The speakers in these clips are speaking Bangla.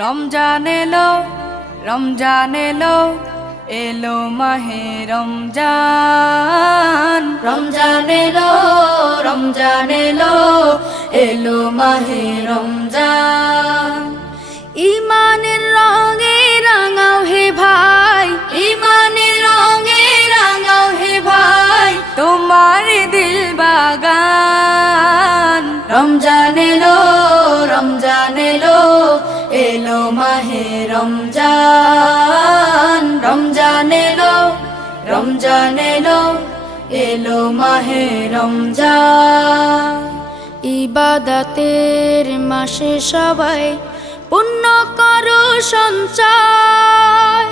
রমজান এলো, রমজান এলো, এলো মাহে রমজান। রমজান এলো, রমজান এলো, এলো মাহে রমজান। ইমানের রঙে রাঙাও হে ভাই, ইমানের রঙে রাঙাও হে ভাই, তোমার দিল বাগান। রমজান এলো, রমজান এলো, এলো মাহে রমজান। রমজান এলো, রমজান এলো, এলো মাহে রমজান। ইবাদতের মাসে সবাই পুণ্য করো সঞ্চয়,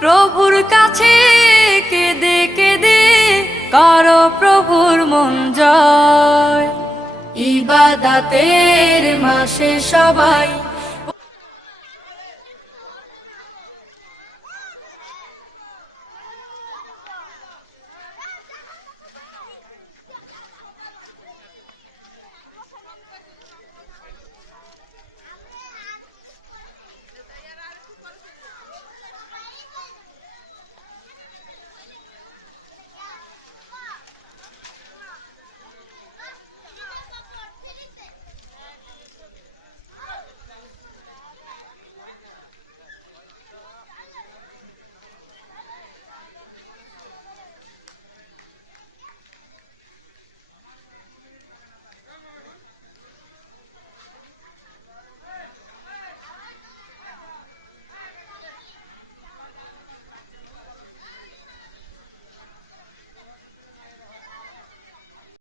প্রভুর কাছে কেঁদে কেঁদে করো প্রভুর মন জয়। ইবাদতের মাসে সবাই